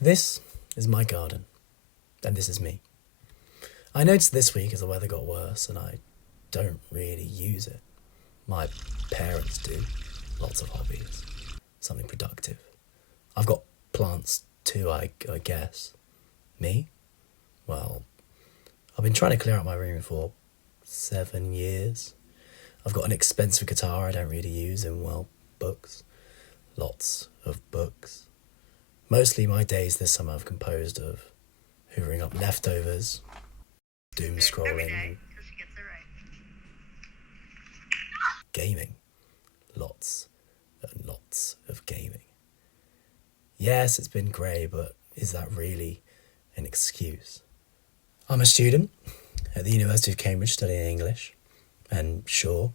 This is my garden, and this is me. I noticed this week as the weather got worse and I don't really use it. My parents do. Lots of hobbies. Something productive. I've got plants too, I guess. Me? Well, I've been trying to clear out my room for 7 years. I've got an expensive guitar I don't really use and, well, books. Lots of books. Mostly my days this summer have composed of hoovering up leftovers, doom scrolling, gaming. Lots and lots of gaming. Yes, it's been grey, but is that really an excuse? I'm a student at the University of Cambridge studying English, and sure,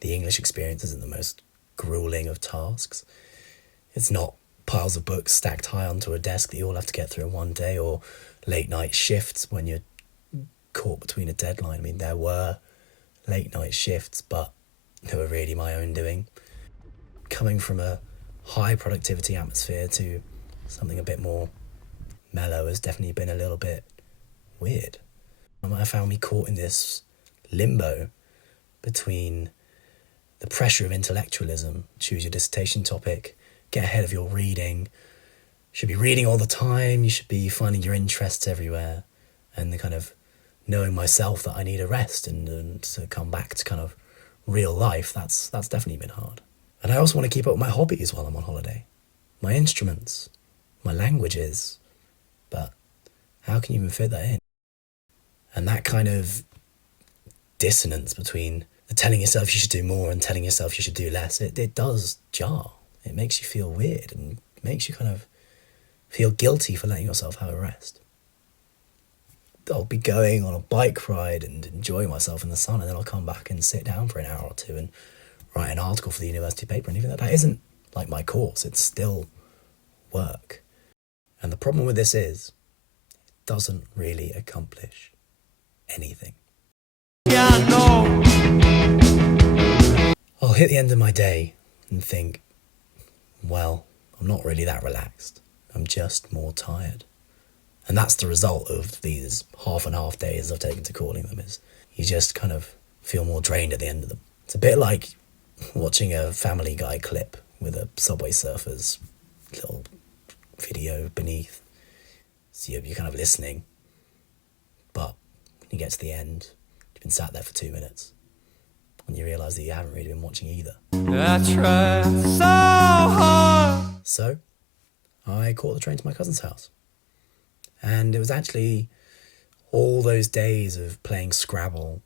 the English experience isn't the most gruelling of tasks. It's not piles of books stacked high onto a desk that you all have to get through in one day, or late night shifts when you're caught between a deadline. I mean, there were late night shifts, but they were really my own doing. Coming from a high productivity atmosphere to something a bit more mellow has definitely been a little bit weird. I found me caught in this limbo between the pressure of intellectualism, choose your dissertation topic, get ahead of your reading, you should be reading all the time, you should be finding your interests everywhere, and the kind of knowing myself that I need a rest and to come back to kind of real life, that's definitely been hard. And I also want to keep up with my hobbies while I'm on holiday. My instruments, my languages, but how can you even fit that in? And that kind of dissonance between the telling yourself you should do more and telling yourself you should do less, it does jar. It makes you feel weird and makes you kind of feel guilty for letting yourself have a rest. I'll be going on a bike ride and enjoying myself in the sun, and then I'll come back and sit down for an hour or two and write an article for the university paper, and even that isn't like my course, it's still work. And the problem with this is, it doesn't really accomplish anything. Yeah, no. I'll hit the end of my day and think, well, I'm not really that relaxed. I'm just more tired. And that's the result of these half and half days I've taken to calling them, is you just kind of feel more drained at the end of them. It's a bit like watching a Family Guy clip with a Subway Surfers little video beneath. So you're kind of listening, but when you get to the end, you've been sat there for 2 minutes, and you realise that you haven't really been watching either. I tried so hard. So I caught the train to my cousin's house. And it was actually all those days of playing Scrabble,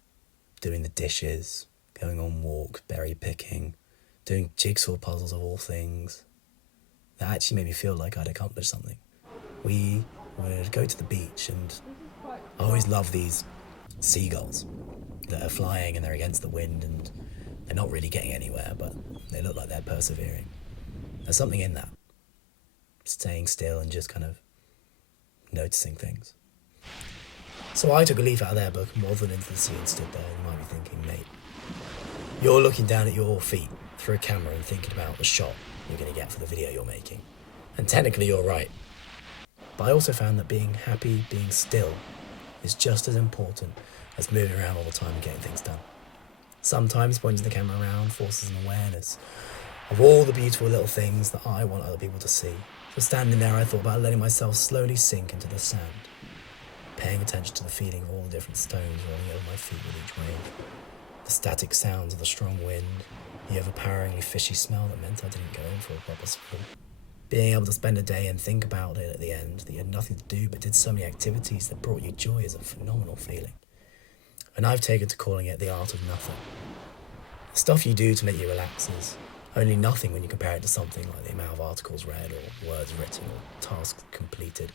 doing the dishes, going on walks, berry picking, doing jigsaw puzzles of all things, that actually made me feel like I'd accomplished something. We would go to the beach, and I always love these seagulls that are flying and they're against the wind and they're not really getting anywhere, but they look like they're persevering. There's something in that. Staying still and just kind of noticing things. So I took a leaf out of their book and waddled into the sea and stood there. You might be thinking, mate, you're looking down at your feet through a camera and thinking about the shot you're going to get for the video you're making. And technically you're right. But I also found that being happy, being still, is just as important as moving around all the time and getting things done. Sometimes pointing the camera around forces an awareness of all the beautiful little things that I want other people to see. So standing there, I thought about letting myself slowly sink into the sand, paying attention to the feeling of all the different stones rolling over my feet with each wave, the static sounds of the strong wind, the overpoweringly fishy smell that meant I didn't go in for a proper swim. Being able to spend a day and think about it at the end, that you had nothing to do but did so many activities that brought you joy, is a phenomenal feeling. And I've taken to calling it the art of nothing. The stuff you do to make you relax is only nothing when you compare it to something like the amount of articles read or words written or tasks completed.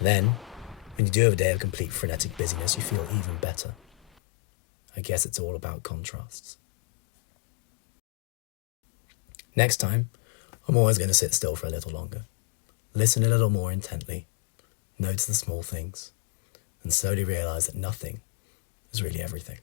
Then, when you do have a day of complete frenetic busyness, you feel even better. I guess it's all about contrasts. Next time, I'm always going to sit still for a little longer, listen a little more intently, notice the small things, and slowly realise that nothing is really everything.